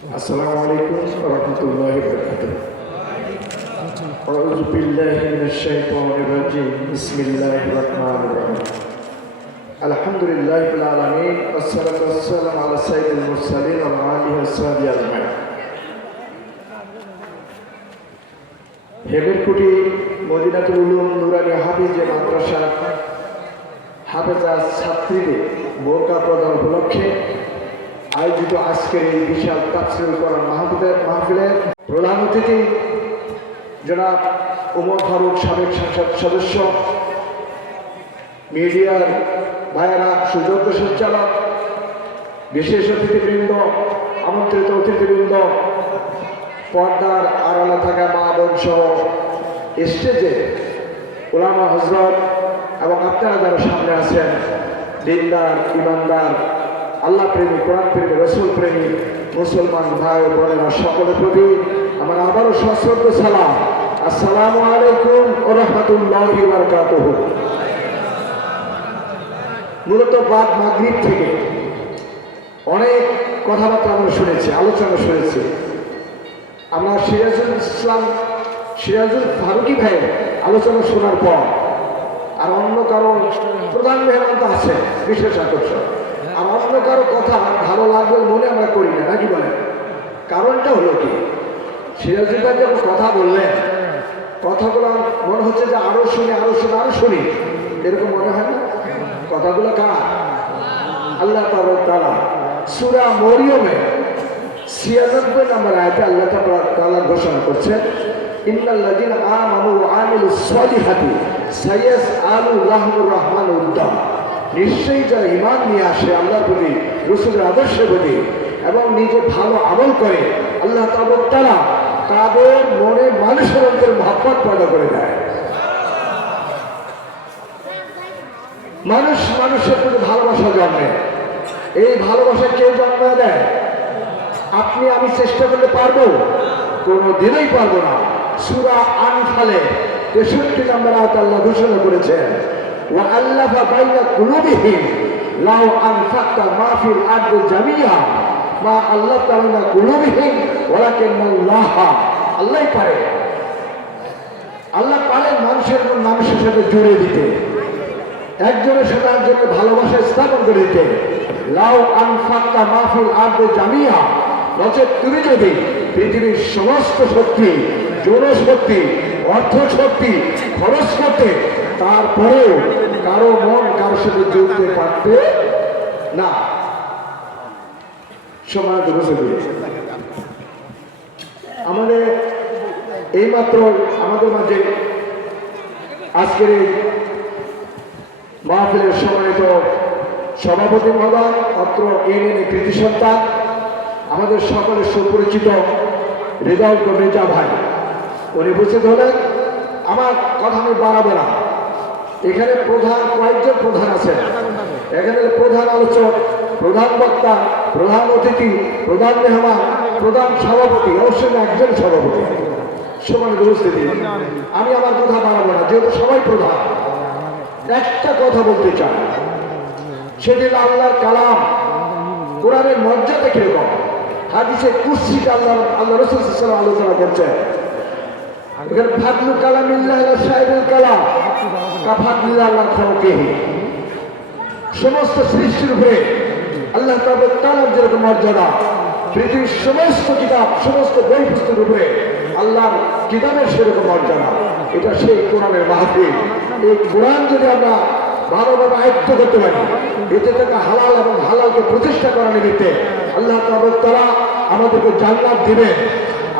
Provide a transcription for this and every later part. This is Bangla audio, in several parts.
السلام عليكم ورحمة الله وبركاته أعوذ بالله من الشيطان الرجيم بسم الله الرحمن الرحيم الحمد لله رب العالمين والصلاة والسلام على سيد المرسلين وعلى آله وصحبه أجمعين হেবেরকুটি মদিনাতুল উলুম নুরানি হাফিজে মাদ্রাসা হাফেজা ছাত্রীদের বোরকা প্রদান উপলক্ষে আয়োজিত আজকের এই বিশাল তাফসিল করার মাহফিলের মাহফিলের প্রধান অতিথি জনাব উমর ফারুক সাবেক সংসদ সদস্য, মিডিয়ার ভাইয়েরা, সুযোগ্য সঞ্চালক, বিশেষ অতিথিবৃন্দ, আমন্ত্রিত অতিথিবৃন্দ, পর্দার আড়ালে থাকা মা বোন সহ স্টেজে ওলামা হজরত এবং আপনারা যারা সামনে আছেন, দিনদার, ইমানদার আল্লাহ প্রেমী, কোরআন প্রেমী, রসুল প্রেমী, মুসলমান ভাই বোনেরা, সকলের প্রতি আমার আবারও সশ্রদ্ধ সালাম। আসসালামু আলাইকুম ও রহমতুল্লাহি বারকাতুহু। মূলত বাদ মাগরিব থেকে অনেক কথাবার্তা আমরা শুনেছি, আলোচনা শুনেছি। আমরা সিরাজুল ইসলাম, সিরাজুল ফারুকি ভাইয়ের আলোচনা শোনার পর আর অন্য কারও প্রধান মেহমান আছে, বিশেষ আকর্ষণ। আর অন্য কারও কথা ভালো লাগবে মনে আমরা করি না, নাকি বলেন? কারণটা হলো কি? সিরাজুল ভাই যখন কথা বললেন, কথাগুলো মনে হচ্ছে যে আরও শুনি আরও শুনি আরও শুনি। এরকম মনে হয় না? কথাগুলো কার? আল্লাহ তালা সুরা মরিয়মে ছিয়ানব্বই নম্বর আয়তে আল্লাহ তালা ঘোষণা করছে ইন্নাল্লাযীনা আমানু ওয়া আমিলুস সলিহাতি সাইয়াস আলু রহমান উদ্দাম নিশ্চয়ই যারা ইমান নিয়ে আসে, আল্লাহর প্রতি, রসুলের আদর্শের প্রতি, এবং নিজে ভালো আমল করে, আল্লাহ তারা তাদের মনে মানুষের অন্তরে মহাব্বত পয়দা করে দেয়। মানুষ মানুষের প্রতি ভালোবাসা জন্মে। এই ভালোবাসা কেউ জন্ম দেয়? আপনি, আমি চেষ্টা করতে পারব? কোনো দিনেই পারব না। সুরা আনফালে তেষট্টি নম্বর আয়াত আল্লাহ ঘোষণা করেছেন। ও আল্লাহ বাইনা কুলুবিহীন লাউ আনফাক্তা মাহফিল আর্দ জামিয়া মা আল্লাহ তাআলা কুলুবিহীন ওয়ালাকিন আল্লাহ আল্লাহই পারে। আল্লাহ পারেন মানুষের মন মানুষের সাথে জুড়ে দিতে। একজনের সাথে একজনের ভালোবাসা স্থাপন করে দিতে। লাউ আনফাক্তা মাহফিল আর্দ জামিয়া নচেত তুমি যদি পৃথিবীর সমস্ত শক্তি জনশক্তি অর্থ শক্তি খরচ করতে তারপরেও কারও মন কারোর সাথে জুড়তে পারতে না। সময় আমাদের এইমাত্র আমাদের মাঝে আজকের এই মাহফিলের সম্মানিত সভাপতি মহোদয়, অত্র ইউনিয়নের কৃতি সন্তান আমাদের সকলের সুপরিচিত হৃদয় রেজা ভাই। উনি উপস্থিত হলেন। আমার কথা আমি বাড়াবো না। এখানে প্রধান কয়েকজন প্রধান আছেন। এখানে প্রধান আলোচক, প্রধান বক্তা, প্রধান অতিথি, প্রধান মেহমান, প্রধান সভাপতি, অবশ্যই একজন সভাপতি। সমান উপস্থিতি। আমি আমার কথা বাড়াবো না, যেহেতু সবাই প্রধান। একটা কথা বলতে চাই। সেদিন আল্লাহর কালাম কোরআনের মর্যাদা কীরকম? হাদিসে কুস্তিটা আল্লাহ আল্লাহ রসুল আলোচনা করছেন। এখানে ফাতলু কালামিল্লাহ সাহেবুল কালাম। কাফাতিল্লাহ আল্লাহ খাওয়াকেহি সমস্ত সৃষ্টির উপরে আল্লাহ তাদের কালাম যেরকম মর্যাদা, পৃথিবীর সমস্ত কিতাব, সমস্ত বই পুস্তকের উপরে আল্লাহর কিতাবের সেরকম মর্যাদা। এটা সেই কোরআনের মাহফিল। এই কোরআন যদি আমরা ভালোভাবে আয়ত্ত করতে পারি, এতে থেকে হালাল এবং হালালকে প্রতিষ্ঠা করা নিমিত্তে আল্লাহ তারা আমাদেরকে জান্নাত দিবেন।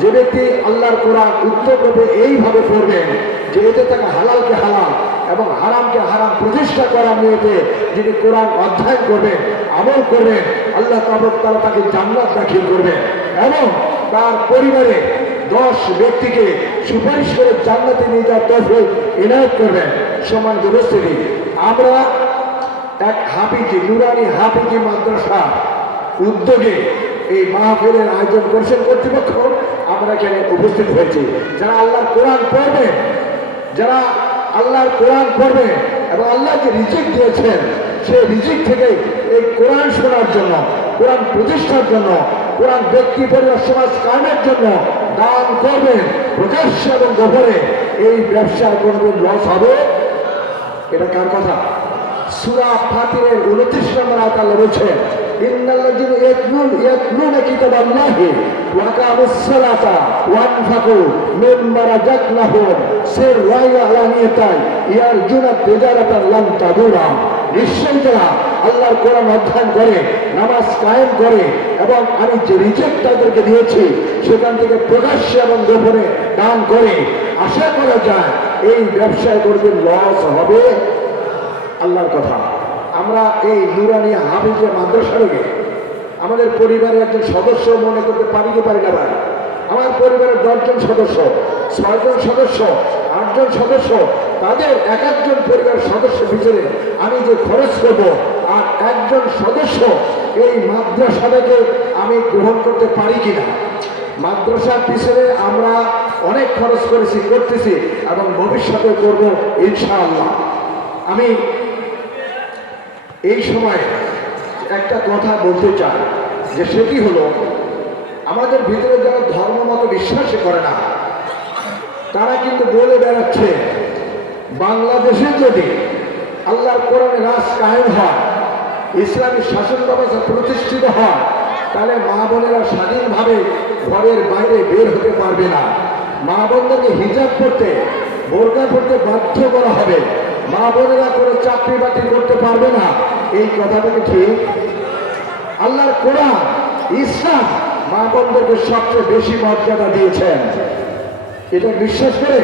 যে ব্যক্তি আল্লাহর কোরআন উত্তর করবে এইভাবে পড়বেন যে এতে থাকা হালালকে হালাল এবং হারামকে হারাম প্রতিষ্ঠা করার নিয়েতে যিনি কোরআন অধ্যয়ন করবেন আমল করবেন আল্লাহ তাবক তারা তাকে জান্নাত দাখিল করবেন এবং তার পরিবারে দশ ব্যক্তিকে সুপারিশ করে জান্নাতে নিয়ে যাওয়ার তফিক এনায়ত করবেন সমান উপস্থিতি, আমরা এক হাফিজি, নুরানি হাফিজি মাদ্রাসা উদ্যোগে এই মাহফিলের আয়োজন করেছেন কর্তৃপক্ষ, আমরা এখানে উপস্থিত হয়েছি। যারা আল্লাহর কোরআন পড়বে, যারা আল্লাহর কোরআন পড়বে এবং আল্লাহ যে রিজিক দিয়েছেন সেই রিজিক থেকে এই কোরআন শোনার জন্য, কোরআন প্রতিষ্ঠার জন্য, কোরআন ব্যক্তি পরিবার সমাজ কায়েমের জন্য দান করবেন প্রকাশ্য এবং গোপনে এই ব্যবসার কোনোদিন লস হবে? এটা কার কথা? সুরা ফাতিরের উনত্রিশ নম্বর আল্লাহ বলছেন ইন্নাল্লাযীনা ইয়াতলুন ইয়াতলুনা কিতাবাল্লাহি ওয়া আকামুস সালাতা ওয়া আনফাকু মিম্মা রাযাকনাহুম সিররান ওয়া আলানিয়াতান ইয়ারজুনা তিজারাতান লান তাবুরা নিশ্চয়ই যারা আল্লাহর কোরআন অধ্যয়ন করে, নামাজ কায়েম করে, এবং আমি যে রিজেক্ট তাদেরকে দিয়েছি, সেখান থেকে প্রকাশ্যে এবং গোপনে দান করে। আশা করা যায় এই ব্যবসায় করবে লস হবে? আল্লাহর কথা। আমরা এই নুরানি মাদ্রাসা থেকে আমাদের পরিবারের একজন সদস্য মনে করতে পারি কি পারি না ভাই? আমার পরিবারের দশজন সদস্য, ছয়জন সদস্য, আটজন সদস্য, তাদের এক একজন পরিবার সদস্য ভিতরে আমি যে খরচ করব আর একজন সদস্য এই মাদ্রাসা থেকে আমি গ্রহণ করতে পারি কিনা মাদ্রাসার পিছনে আমরা অনেক খরচ করেছি, করতেছি এবং ভবিষ্যতে করব ইনশাআল্লাহ। আমি এই সময় একটা কথা বলতে চাই, যে সেটি হলো, আমাদের ভিতরে যারা ধর্ম মতো বিশ্বাস করে না, তারা কিন্তু বলে বেড়াচ্ছে, বাংলাদেশে যদি আল্লাহর কোরআনে রাজ কায়েম হয়, ইসলামী শাসন ব্যবস্থা প্রতিষ্ঠিত হয়, তাহলে মা বোনেরা স্বাধীনভাবে ঘরের বাইরে বের হতে পারবে না। মা বোনদেরকে হিজাব করতে বোরকা করতে বাধ্য করা হবে। মা বোনেরা করে চাকরি বাকরি করতে পারবে না। এই কথাটা কি ঠিক। আল্লাহর কোরআন, ইসলাম মা বোনদেরকে সবচেয়ে বেশি মর্যাদা দিয়েছেন। এটা বিশ্বাস করে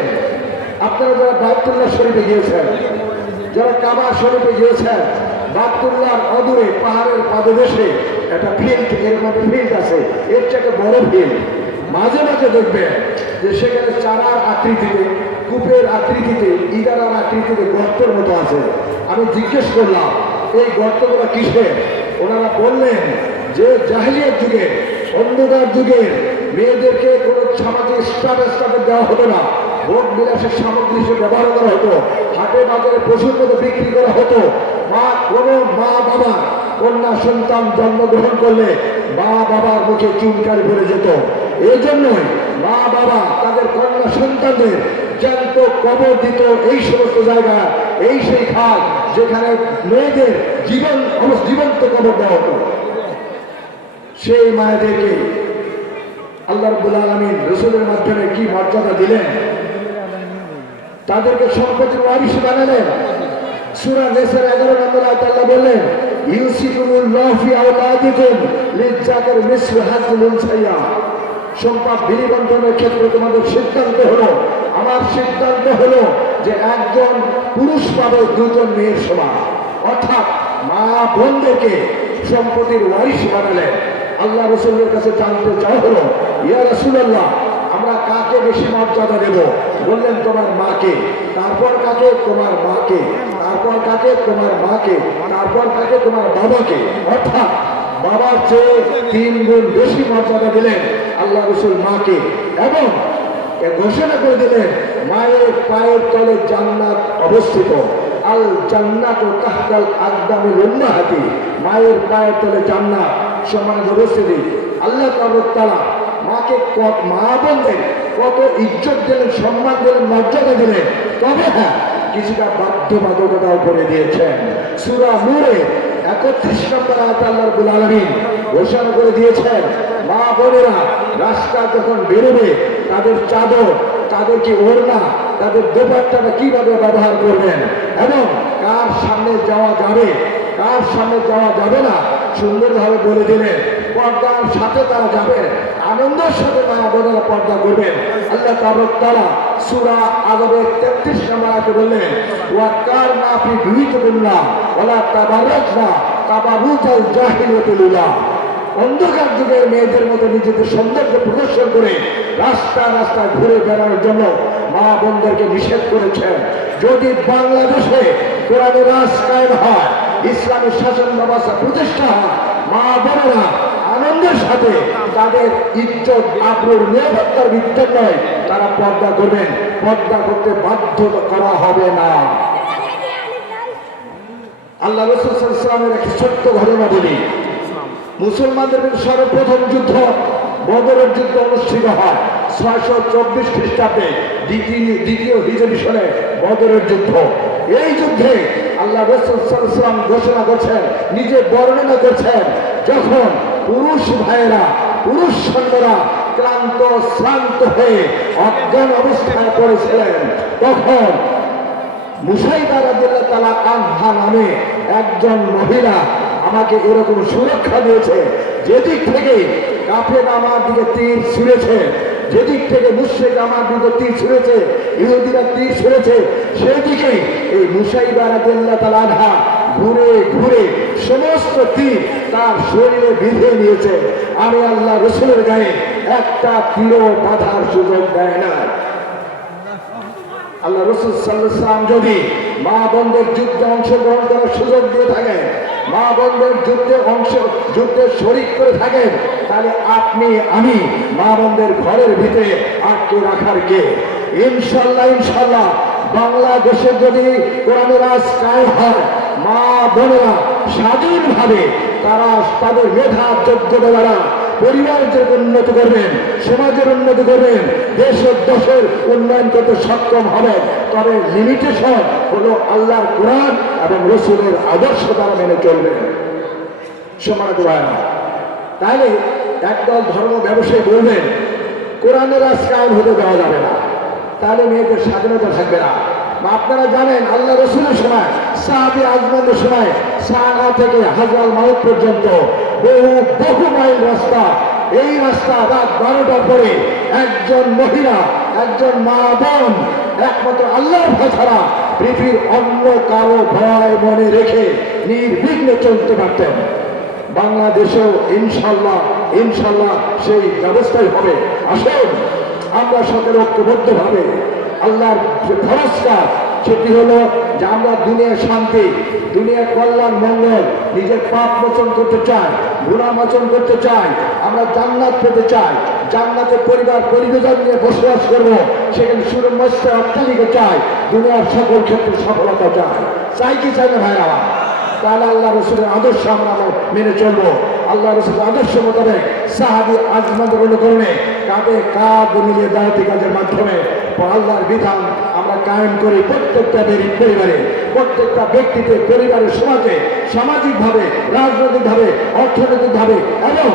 আপনারা যারা বায়তুল্লাহ শরীফে গিয়েছেন, যারা কাবা শরীফে গিয়েছেন বায়তুল্লাহর অদূরে, পাহাড়ের পাদদেশে, একটা ফিল্ড এর মধ্যে ফিল্ড আছে। এর চেয়ে বড় ফিল্ড মাঝে মাঝে দেখবেন যে সেখানে চারার আকৃতিতে কূপের আকৃতিতে, ইদারার আকৃতিতে গর্তের মতো আছে। আমি জিজ্ঞেস করলাম, এই গর্তগুলো কিসের? ওনারা বললেন, যে জাহিলিয়ার যুগে, অন্ধকার যুগে মেয়েদেরকে কোনো সামাজিক স্টাটাস তাদের দেওয়া হতো না। ভোট বিলাসের সামগ্রী হিসেবে ব্যবহার করা হতো। হাটে বাজারে পশুর মতো বিক্রি করা হতো। মা কোনো মা বাবা কন্যা, সন্তান জন্মগ্রহণ করলে মা, বাবার মুখে চুনকারি পড়ে যেত। এই জন্যই মা, বাবা তাদের কন্যা, সন্তানদের জ্যান্ত কবর দিত এই সমস্ত জায়গা, এই সেই খাল যেখানে মেয়েদের জীবন জীবন্ত কবর দেওয়া হতো। সেই মায়েদেরকে আল্লাহ রব্বুল আলমিন রসুলের মাধ্যমে কি মর্যাদা দিলেন? তাদেরকে সম্পত্তির ওয়ারিশ বানালেন। সুরা নেসের এগারো নম্বর আল্লাহ বললেন, ইউসিকুমুল লাফি আওলাদিকুম লিজ্জাকের মিসল হাজুল উনসাইয়া সম্পদ বিনিবন্ধনের ক্ষেত্রে তোমাদের সিদ্ধান্ত হলো, আমার সিদ্ধান্ত হলো যে একজন পুরুষ পাবে দুজন মেয়ের সমান। অর্থাৎ মা বোনদেরকে সম্পত্তির ওয়ারিশ বানালেন আল্লাহ রসুলের কাছে জানতে চাওয়া হলো, ইয়া রসুল্লাহ আমরা কাকে বেশি মর্যাদা দেব? বললেন, তোমার মাকে। তারপর কাকে? তোমার মাকে। তারপর কাকে? তোমার মাকে। তারপর কাকে? তোমার বাবাকে। অর্থাৎ বাবার চেয়ে তিন গুণ বেশি মর্যাদা দিলেন আল্লাহ রসুল মাকে এবং ঘোষণা করে দিলেন, মায়ের পায়ের তলে জান্নাত অবস্থিত। আল জান্নাত ও তাহকাল আদামে লম্বাহাতি মায়ের পায়ের তলে জান্নাত সমানের অবস্থিতি। আল্লাহ তালা মাকে কত, মা বোনদের কত ইজ্জত দিলেন, সম্মান দিলেন, মর্যাদা দিলেন। তবে হ্যাঁ কিছুটা বাধ্যবাধকতাও করে দিয়েছেন। সুরা নূরে ঘোষণা করে দিয়েছেন, মা বোনেরা, রাস্তা যখন বেরোবে, তাদের চাদর, তাদের কি ওড়না, তাদের দোপাট্টাটা কীভাবে ব্যবহার করবেন এবং কার সামনে যাওয়া যাবে, কার সামনে যাওয়া যাবে না, সুন্দরভাবে বলে দিলেন, পর্দার সাথে তারা যাবেন, আনন্দের সাথে তারা বোনেরা পর্দা করবেন। আল্লাহ তাবক তারা সুরা আদবের তেত্রিশ নম্বর আগে বললেন ওয়াকার না আপনি বিহিত বললাম ওলা তাবারাজ না তাবারুজাল জাহিলতুল্লাহ অন্ধকার যুগের মেয়েদের মতো নিজেদের সৌন্দর্য প্রদর্শন করে রাস্তা রাস্তা ঘুরে বেড়ানোর জন্য মা বোনদেরকে নিষেধ করেছেন। যদি বাংলাদেশে কোরআনের রাজ কায়েম হয় ইসলামের শাসন ব্যবস্থা প্রতিষ্ঠা হয়, মা বোনেরা আনন্দের সাথে তাদের ইজ্জত, আগ্রহ, নিরাপত্তার ভিত্তি নয় তারা পর্দা করবেন। পর্দা করতে বাধ্য করা হবে না। আল্লাহ রসুলের একটি ছোট্ট ঘটনা বলি। মুসলমানদের সর্বপ্রথম যুদ্ধ, বদরের যুদ্ধ অনুষ্ঠিত হয় ছয়শো চব্বিশ খ্রিস্টাব্দে, দ্বিতীয় দ্বিতীয় হিজরি সনে বদরের যুদ্ধ। এই যুদ্ধে আল্লাহ রসুলাম ঘোষণা করছেন, নিজে বর্ণনা করছেন, যখন পুরুষ ভাইয়েরা, পুরুষ সৈন্যরা ক্লান্ত, শ্রান্ত হয়ে অজ্ঞান অবস্থায় পড়েছিলেন। তখন একজন মহিলা আমাকে এরকম সুরক্ষা দিয়েছে, যেদিক থেকে কাফের আমার দিকে তীর ছুঁড়েছে, যেদিক থেকে মুশ্রিক আমার দিকে তীর ছুঁড়েছে, ইহুদিরা তীর ছুঁড়েছে সেদিকে এই মুসাইদা রাদিয়াল্লাহু তাআলা আনহা ঘুরে ঘুরে সমস্ত তীর তার শরীরে বিঁধে নিয়েছে। আমি আল্লাহ রসুলের গায়ে একটা তীরও বাধার সুযোগ দেয় না। আল্লাহ রসুল সাল্লাম যদি মা বন্ধের যুদ্ধে অংশগ্রহণ করার সুযোগ দিয়ে থাকেন, মা বন্ধের যুদ্ধে অংশ, যুদ্ধে শরিক করে থাকেন, তাহলে আপনি, আমি মা বন্ধের ঘরের ভিতরে আটকে রাখার কে? ইনশাল্লাহ ইনশাল্লাহ বাংলাদেশে যদি কোরআনের রাজ কায়েম হয় মা বোনেরা স্বাধীনভাবে তারা তাদের মেধা যোগ্যতা দ্বারা পরিবারের উন্নতি করবেন, সমাজের উন্নতি করবেন, দেশের দেশের উন্নয়ন করতে সক্ষম হবেন। তবে লিমিটেশন হলো আল্লাহর কোরআন এবং রসুলের আদর্শ তারা মেনে চলবেন সমাজ তাহলে একদল ধর্ম ব্যবসায়ী বলবেন, কোরআনের রাজ কায়েম হতে দেওয়া যাবে না। তাহলে মেয়েদের স্বাধীনতা থাকবে না। আপনারা জানেন আল্লাহ রসুলের সময়, সাহাবি আজমানের সময় সাহা থেকে হাজার মাউত পর্যন্ত বহু বহু মাইল রাস্তা। এই রাস্তা রাত বারোটার পরে একজন মহিলা, একজন মা বোন, একমাত্র আল্লাহর ছাড়া পৃথিবীর অন্য কারও ভয় মনে রেখে নির্বিঘ্নে চলতে পারতেন। বাংলাদেশেও ইনশাল্লাহ ইনশাল্লাহ সেই ব্যবস্থাই হবে। আসুন, আমরা সকলে ঐক্যবদ্ধভাবে আল্লাহর যে ফরস্কার সেটি হলো যে আমরা দুনিয়ার শান্তি, দুনিয়ার কল্যাণ, মঙ্গল, নিজের পাপ মোচন করতে চাই গুণা মোচন করতে চাই, আমরা জান্নাত পেতে চাই, জান্নাতে পরিবার পরিবেজন নিয়ে বসবাস করব, সেখানে সুরমস্ত অট্টালিকা চাই, দুনিয়ার সকল ক্ষেত্রে সফলতা চাই। চাই কি, চাই না ভাইরা তাহলে আল্লাহ রসুলের আদর্শ আমরা মেনে চলবো। আল্লাহ রসুলের আদর্শ মোতাবেক সাহাবি আজমাদের অনুকরণে কাঁধে কাঁধ মিলিয়ে দাঁড়াতে কাজের মাধ্যমে আল্লাহর বিধান আমরা কায়েম করি প্রত্যেকটা বেরি- পরিবারে, প্রত্যেকটা ব্যক্তিতে পরিবারের সমাজে, সামাজিকভাবে, রাজনৈতিকভাবে, অর্থনৈতিকভাবে এবং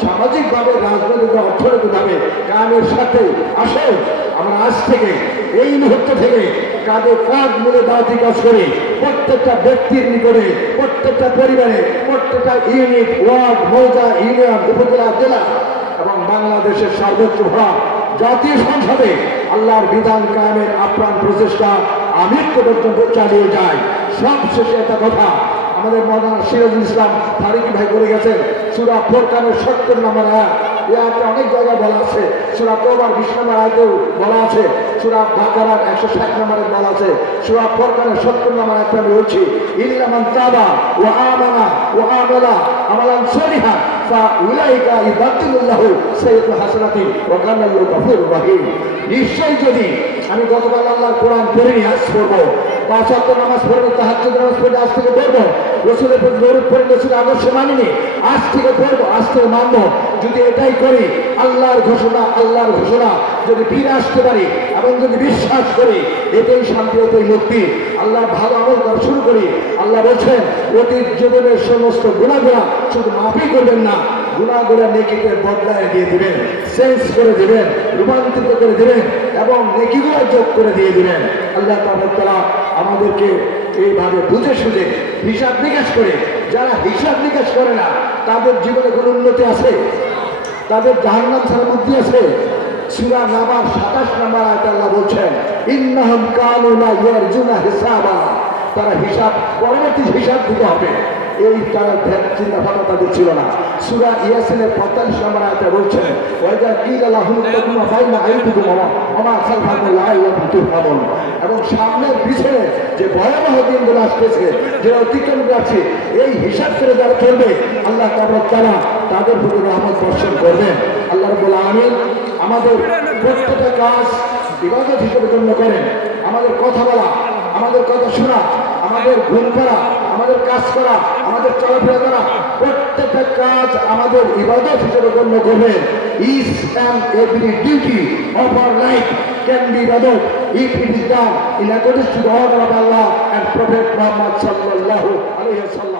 সামাজিকভাবে, রাজনৈতিক অর্থনৈতিকভাবে কামের সাথে আসুন আমরা আজ থেকে, এই মুহূর্ত থেকে কাজে কাজ মিলে দাঁড়াতে কাজ করি। প্রত্যেকটা ব্যক্তির নিকটে, প্রত্যেকটা পরিবারে, প্রত্যেকটা ইউনিট, ওয়ার্ড, মৌজা, ইউনিয়ন, উপজেলা, জেলা এবং বাংলাদেশের সর্বোচ্চ ভাব জাতীয় সংসদে আল্লাহর বিধান কায়েমের আপ্রাণ প্রচেষ্টা আমৃত্য পর্যন্ত চালিয়ে যায় সব শেষে একটা কথা, আমাদের মদান সিরাজুল ইসলাম ফারুকি ভাই করে গেছেন, সুরা ফোরকানের সত্তর নম্বর আয়াত। আয়াতটা অনেক জায়গায় বলা আছে। সুরা তোবার বিশ নম্বর আয়াতেও বলা আছে। সুরা বাকারার একশো ষাট নম্বরে বলা আছে। সুরা ফোরকানের সত্তর নম্বর আয়াতটা আমি বলছি ইল্লামান তাবা ও আমানা ও আমালা আমালান সরিহা নিশ্চয়ই যদি আমি গতকাল আল্লাহর কোরআন পড়ে নিয়ে আজ পড়ব পাঁচ ওয়াক্ত নামাজ পড়ব তাহাজ্জুদ নামাজ আজ পড়ব। আদর্শ মানিনি, আজ থেকে পড়ব, আজ যদি এটাই করি, আল্লাহর ঘোষণা আল্লাহর ঘোষণা, যদি ফিরে আসতে পারি, এবং যদি বিশ্বাস করি এটাই শান্তি এটাই মুক্তি। আল্লাহ ভালো আমল করা শুরু করি। আল্লাহ বলছেন, অতীত জীবনের সমস্ত গুণাগুণা শুধু মাফই করবেন না, গুণাগুলা নেকিতে বদলায় দিয়ে দিবেন চেঞ্জ করে দিবেন, রূপান্তরিত করে দিবেন, এবং নেকিগুলো যোগ করে দিয়ে দিবেন। আল্লাহ তালা আমাদেরকে এইভাবে বুঝে সুঝে হিসাব নিকাশ করে, যারা হিসাব নিকাশ করে না, তাদের জীবনে কোনো উন্নতি আছে? তাদের জাহান্নাম ছাড়া বুদ্ধি আছে? সুরা নামার সাতাশ নাম্বার আয়ত আল্লাহ বলছেন, ইন্নাহম কানু লা ইয়ারজুনা হিসাবা। তারা হিসাব, পরবর্তী হিসাব দিতে হবে। এই চিন্তা ভাবনা তাদের ছিল না। সুরা ইয়াসিনের পঁয়তাল্লিশ নম্বর আয়তে বলছেন কিল আল্লাহুম তাকুমা বাইনা আইতুকুম ওয়া ওমা খালফাকুম লাআল্লাকুম তুরহামুন। এবং সামনের পিছনে যে ভয়াবহ দিনগুলো আসতেছে, যে অতিক্রম যাচ্ছে এই হিসাব করে যারা চলবে, আল্লাহ তাবর তারা তাদের প্রতি রহমত বর্ষণ করবেন আল্লাহ রবুল আমিন আমাদের প্রত্যেকটা কাজ ইবাদত হিসেবে গণ্য করেন। আমাদের কথা বলা আমাদের কথা শোনা, আমাদের ঘুম করা, আমাদের কাজ করা, আমাদের চলাফেরা করা, প্রত্যেকটা কাজ আমাদের ইবাদত হিসেবে গণ্য করবেন each and every duty of our life can be ibadat if it is done in according to the order of Allah and prophet Muhammad সাল্লাল্লাহু আলাইহি ওয়াসাল্লাম